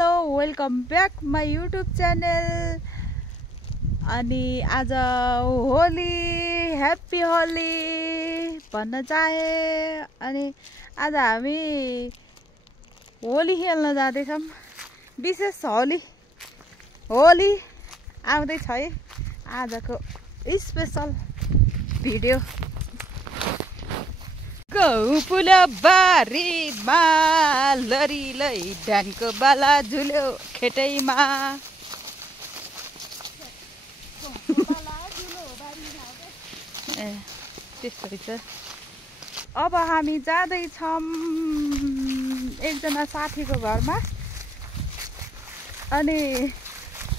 Hello welcome back my YouTube channel. अनि आज Holi happy Holi भन्न चाहे। अनि आज हामी होली खेल्न जाँदैछौँ। विशेष होली आउँदैछ है आजको स्पेशल भिडियो। गहुँ बारीमा लरीलै ढानको बाला झुल्यो खेटैमा। ए त्यस्तै छ। अब हामी जाँदैछौँ एकजना साथीको घरमा। अनि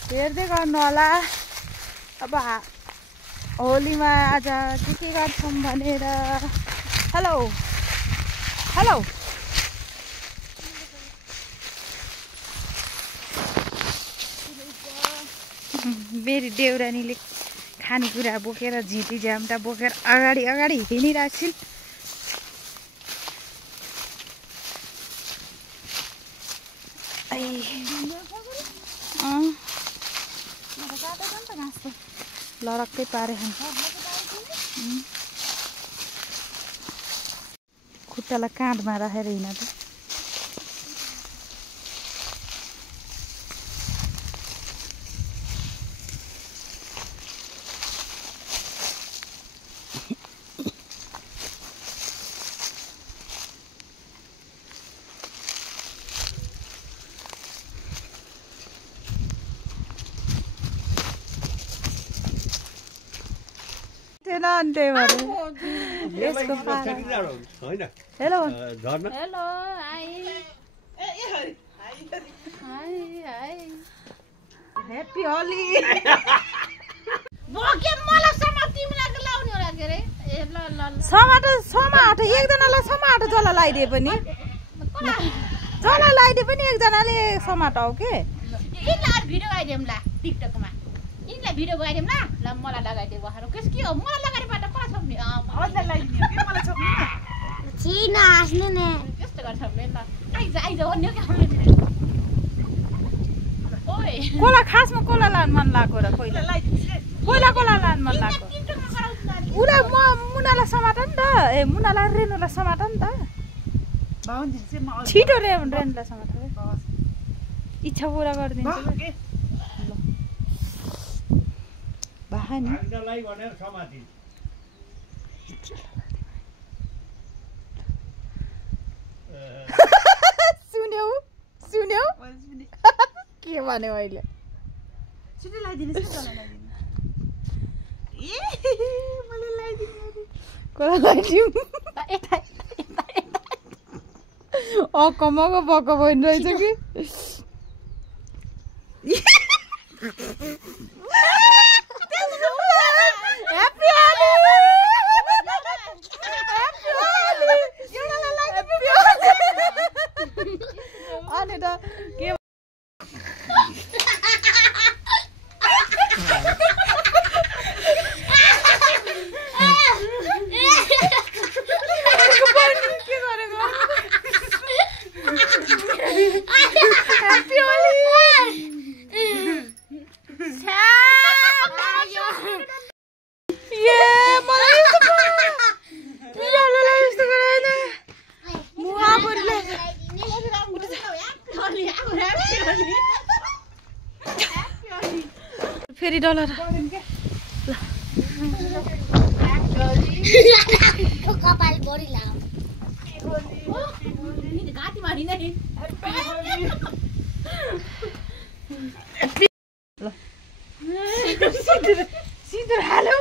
हेर्दै गर्नु होला अब होलीमा आज के गर्छौँ भनेर। हेलो हेलो मेरी देउरानीले खानेकुरा बोकेर झिटी झ्याम्टा बोकेर अगाडि अगाडि हिँडिरहेको छिन्। लडक्कै पारे खुट्टालाई काँधमा राखेर हिँड त। Hello hello happy Holi. समाट एकजनालाई समाट जला लगाइदिए पनि एकजनाले समाट हो के। भिडियो गाइदिउँ ल टिकटकमा। यिनलाई भिडियो गाइदिउँ ल मलाई लगाइदियो बहारो के हो मलाई लगाइबाट कसलाई छोप्ने अझै लगाइदियो के मलाई छोप्ने छिन हाँस्नु न त्यस्तो गर्छ भने ल आइज भन्यो के ओइ कोला खासमा कोला लान मन लाग्यो र पहिला कोला लान मन लाग्यो। उला म मुनालाई समाट नि त। ए मुनालाई रेनुलाई समाट नि त। छिटो रेनुलाई समाट इच्छा पुरा गरिदिन्छु बाहा नि। सुन्यौ के भन्यो अहिले कमको बक्क भइन रहेछ कि। अनि त के फेरि डलर कपाल बढी लाउ घाँटी मारी नै सिन्दुर हालौ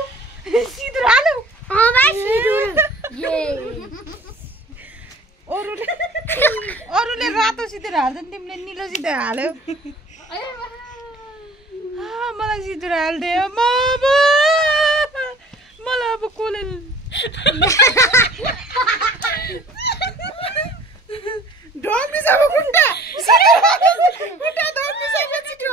अरूले रातो सिन्दुर हाल्छन् तिमीले निलो सिन्दुर हाल्यौ। मलाई सिन्दुर हाल्दे मलाई अब कोले ढोग्निसक्यो खुट्टा ढोग्निसक्यो छिटो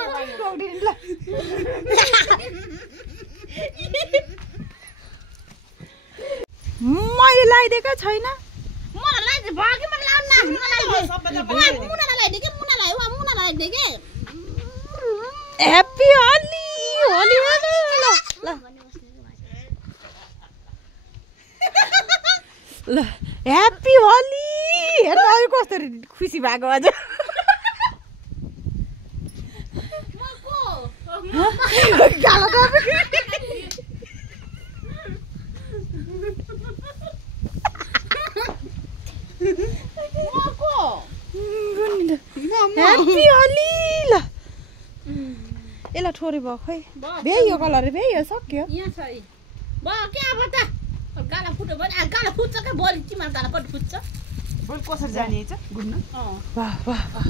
मैले लगाइदिएको छैन। मलाई दे के ह्याप्पी होली होली होली ल ल ह्याप्पी होली हेर्नु अब कस्तो खुसी भएको आज ह्याप्पी होली ल यसलाई ठोरी भयो खोइ भ्याइयो कलर भ्याइयो सक्यो यहाँ छ के अब त गाला फुट्यो भने गाला फुट्छ के भोलि तिम्रो गाला कति फुट्छ भोलि कसरी जाने छ घुम्न वाह वाह वाह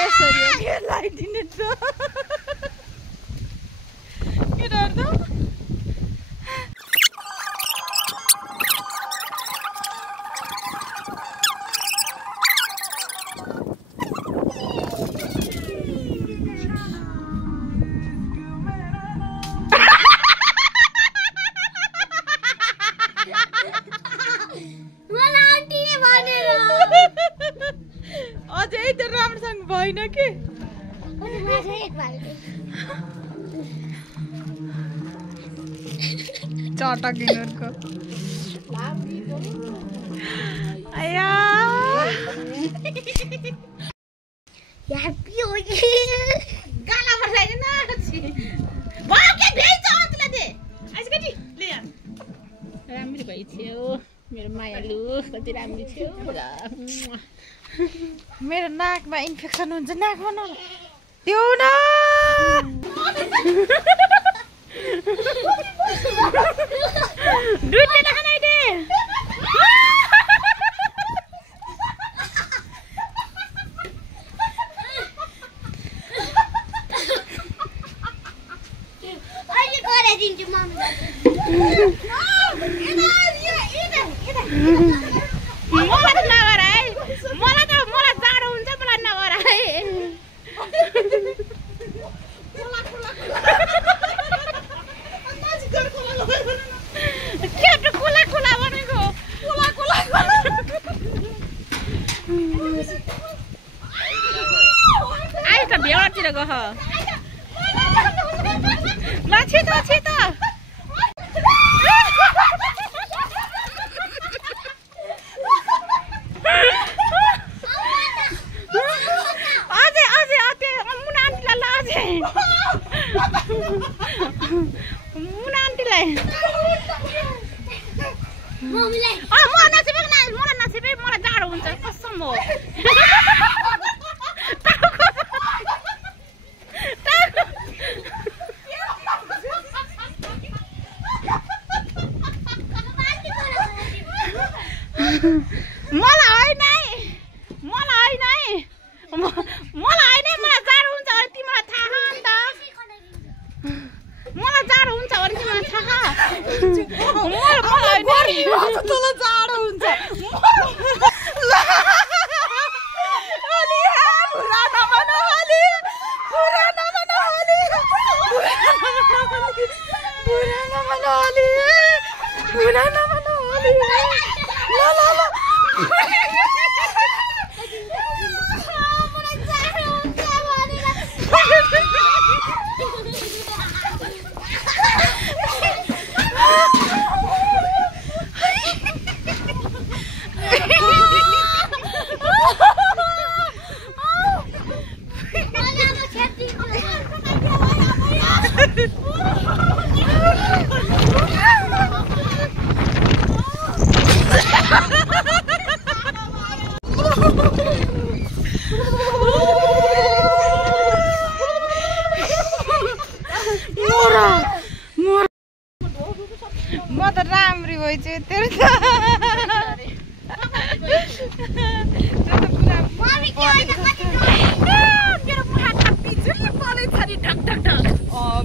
यसरी हो के लगाइदिने त केटाहरु त अझै त राम्रोसँग भएन कि चटकिनुको आया ह्याप्पी होली गालामा लगाइदिन भयो के भेज अन्तले दे आइसकेटी ले यहाँ राम्रो भइथ्यो मेरो मायालु कति राम्रो थियो मेरो नाकमा इन्फेक्सन हुन्छ नाकमा न त्यो न दुध ले खानै दे अहिले गरे दिन्छु मम्मीलाई मलाई त नगर है मलाई जाडो हुन्छ मलाई नगर है के त खुला खुला भनेको खुला आइ त भेडातिर गह ल छिटो छिटो मुना आन्टीलाई मम्मीलाई मलाई नछिपे मलाई जाडो हुन्छ कसम हो मलाई होइन मलाई जाडो हुन्छ भने तिमीलाई थाहा नि त मलाई जाडो हुन्छ भने तिमीलाई थाहा मलाई जाडो हुन्छ म त राम्री भइछु तेरो त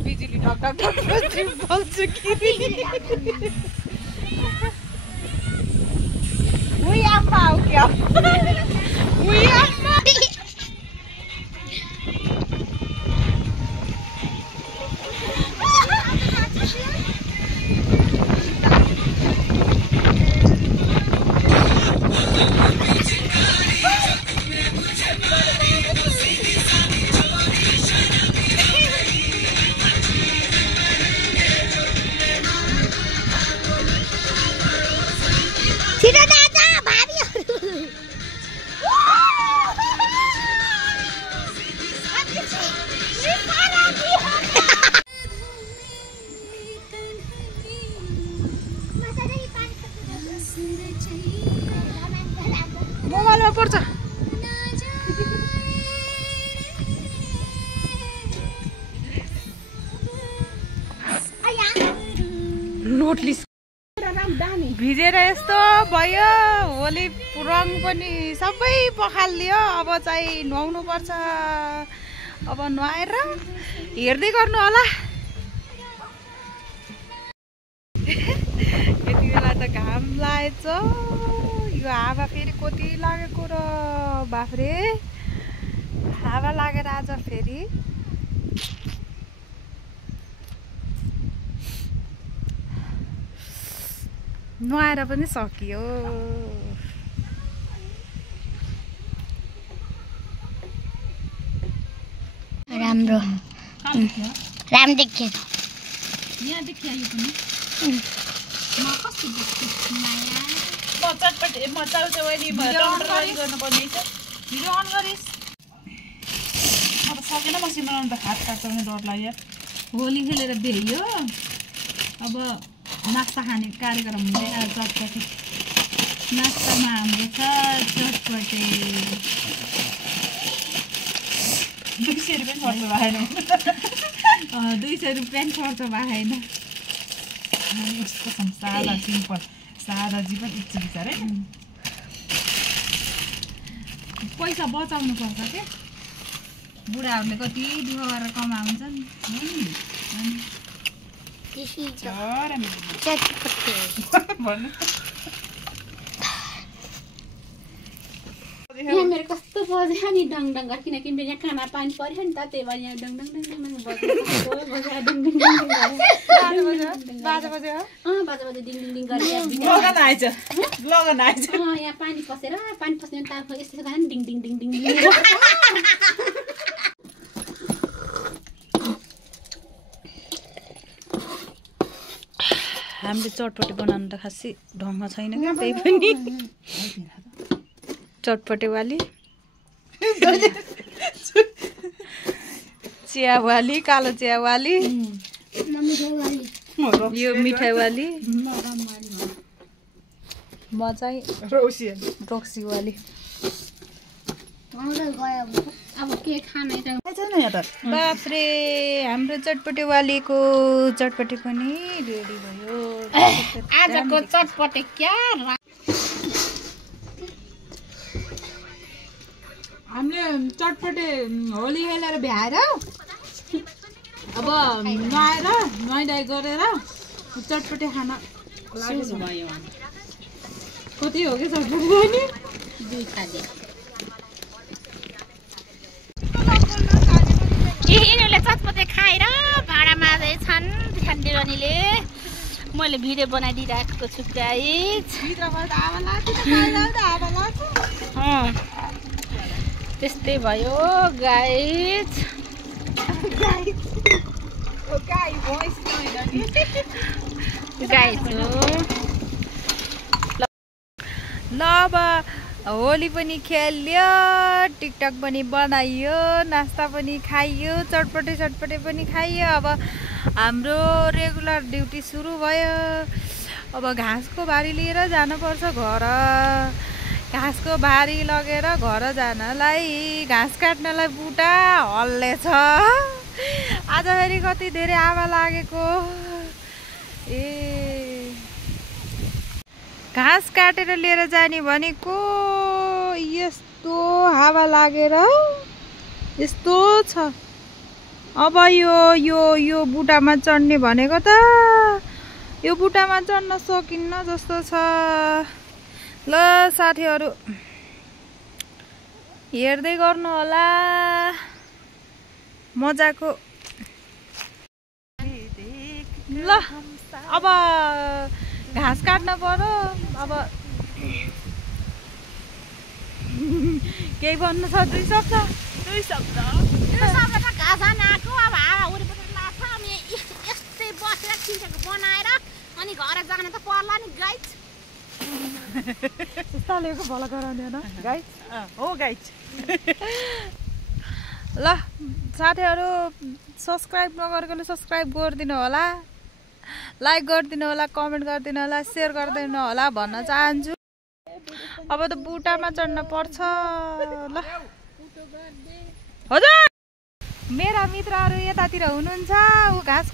बिजुली ढक ढक बोल्छु कि आम्मा हो क्या आम्मा भिजेर यस्तो भयो होली रङ पनि सबै पखालिदियो। अब चाहिँ नुहाउनु पर्छ। अब नुहाएर हेर्दै गर्नु होला। यति बेला त घाम लागेछ। यो हावा फेरि कति लागेको र बाफ्रे हावा लागेर आज फेरि नुहाएर पनि सकियो। राम्रो राम्रो देखियो। यहाँ देखियो यो पनि म कस्तो देख्छु माया। म चटपटे म चाउचाउली गर्नुपर्ने छ। भिडियो अन गरिस्। अब सकेन मसिन बनाउनु त हात काट्छ भने डर लाग्यो। होली खेलेर भ्याइयो। अब नास्ता खाने कार्यक्रम हुँदै आज चटपटे। नास्तामा हाम्रो छ चटपटे। 200 रुपियाँ खर्च भएन। 200 रुपियाँ खर्च भएन। यस्तो सादा सिम्पल सादा जीवन इच्छा विचार है। पैसा बचाउनु पर्छ के। बुढाहरूले कति दुःख गरेर कमाउँछन्। यहाँ मेरो कस्तो बज्यो नि डङ डङ गरेर किनकि यहाँ खाना पानी पर्यो नि त त्यही भएर यहाँ डङ डङ डङ डङ बाजा बाजा डिङ डिङ डिङ गरेर लगन आएछ लगन आएछ। यहाँ पानी पसेर पानी पस्ने तार यस्तो खाना डिङ डिङ डिङ डिङ डिङ। हामीले चटपटे बनाउनु त खासै ढङ्ग छैन क्या। त्यही पनि चटपटेवाली चियावाली कालो चियावाली यो मिठाईवाली म चाहिँ रक्सीवाली। अब के खाने त बाफ्रे हाम्रो चटपटेवालीको चटपटे पनि रेडी भयो। आजको चटपटे क्या हामीले चटपटे होली खेलेर भ्याएर अब नुहाइधुवाइ गरेर चटपटे खान लाग्यो। कति हो कि चटपटे पनि 2 खाले। यिनीहरूले चटपटे खाएर भाँडामा छन् ध्यानले। मैले भिडियो बनाइदिइराखेको छु गाइज। त्यस्तै भयो गाइज। ल अब होली पनि खेल्यो, टिकटक पनि बनाइयो, नास्ता पनि खाइयो, चटपटे पनि खाइयो। अब हाम्रो रेगुलर ड्युटी सुरु भयो। अब घाँसको भारी लिएर जानुपर्छ घर। घाँसको भारी लगेर घर जानलाई घाँस काट्नलाई बुटा हल्लेछ। आज फेरि कति धेरै हावा लागेको। घाँस काटेर लिएर जाने भनेको यस्तो हावा लागेर यस्तो छ। अब यो बुटामा चढ्ने भनेको त यो बुटामा चढ्न सकिन्न जस्तो छ। ल साथीहरू हेर्दै गर्नु होला मजाको। ल अब घाँस काट्न पर्यो। अब केही भन्नु छ? 2 शब्द घाँस आएको अब हावा उडेपछि लाग्छ। अनि यस्तै बसेर चिन्टेको बनाएर अनि घर जान त पर्ला नि गाइज। तालेको भला गराउने न गाइज हो गाइज। ल साथीहरू सब्सक्राइब नगरेकोले सब्सक्राइब गरिदिनु होला, लाइक गरिदिनु होला, कमेन्ट गरिदिनु होला, सेयर गरिदिनु होला भन्न चाहन्छु। अब त बुटामा चढ्न पर्छ। ल हजुर मेरा मित्रहरू यतातिर हुनुहुन्छ। ऊ घाँस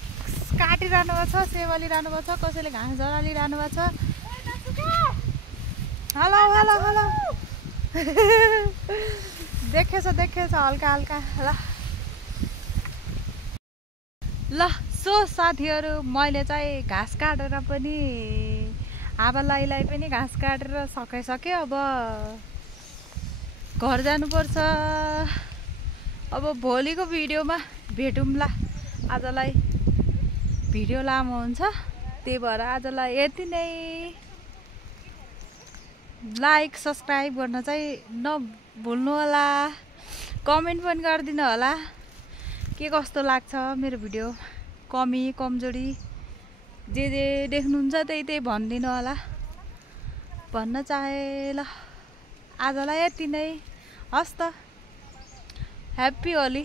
काटिरहनु भएको छ, सेवलिरहनु भएको छ, कसैले घाँस जरालिरहनु भएको छ। हेलो हेलो हेलो देखेछ हल्का हल्का। ल सो साथीहरू, मैले चाहिँ घाँस काटेर पनि आबालाई पनि घाँस काटेर सकाइसकेँ। अब घर जानुपर्छ। अब भोलिको भिडियोमा भेटौँला। आजलाई भिडियो लामो हुन्छ, त्यही भएर आजलाई यति नै। लाइक सब्सक्राइब गर्न चाहिँ नभुल्नु होला। कमेन्ट पनि गरिदिनु होला के कस्तो लाग्छ मेरो भिडियो, कमी कमजोरी जे देख्नुहुन्छ त्यही भनिदिनु होला भन्न चाहे। ल आजलाई यति नै। हस् त, ह्याप्पी होली।